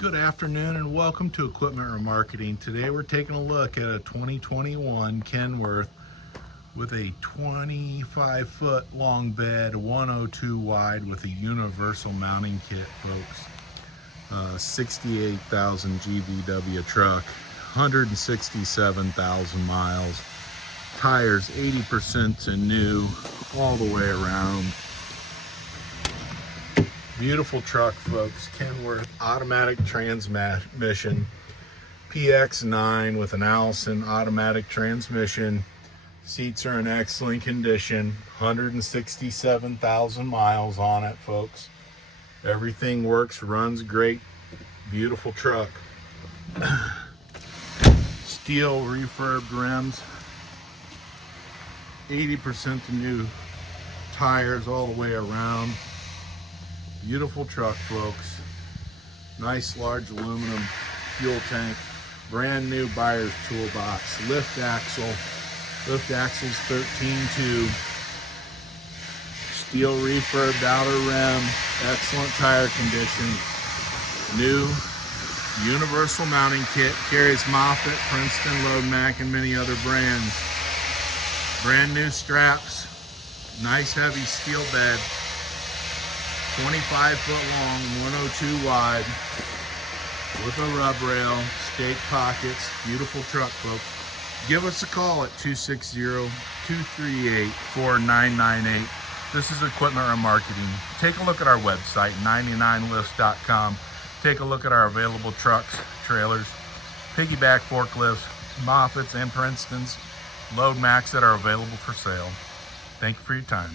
Good afternoon and welcome to Equipment Remarketing. Today we're taking a look at a 2021 Kenworth with a 25-foot long bed, 102 wide with a universal mounting kit, folks. 68,000 GVWR truck, 167,000 miles. Tires 80% to new all the way around. Beautiful truck, folks. Kenworth automatic transmission, PX9 with an Allison automatic transmission. Seats are in excellent condition. 167,000 miles on it, folks. Everything works, runs great. Beautiful truck. Steel refurbed rims. 80% to new tires all the way around. Beautiful truck, folks. Nice large aluminum fuel tank. Brand new buyer's toolbox. Lift axle. Lift axle's 13.2. Steel refurbed outer rim. Excellent tire condition. New universal mounting kit. Carries Moffett, Princeton, Load Mac, and many other brands. Brand new straps. Nice heavy steel bed. 25-foot long, 102 wide, with a rub rail, skate pockets. Beautiful truck, folks. Give us a call at 260-238-4998. This is Equipment Remarketing. Take a look at our website, 99lifts.com. Take a look at our available trucks, trailers, piggyback forklifts, moffets, and Princetons, Load Max that are available for sale. Thank you for your time.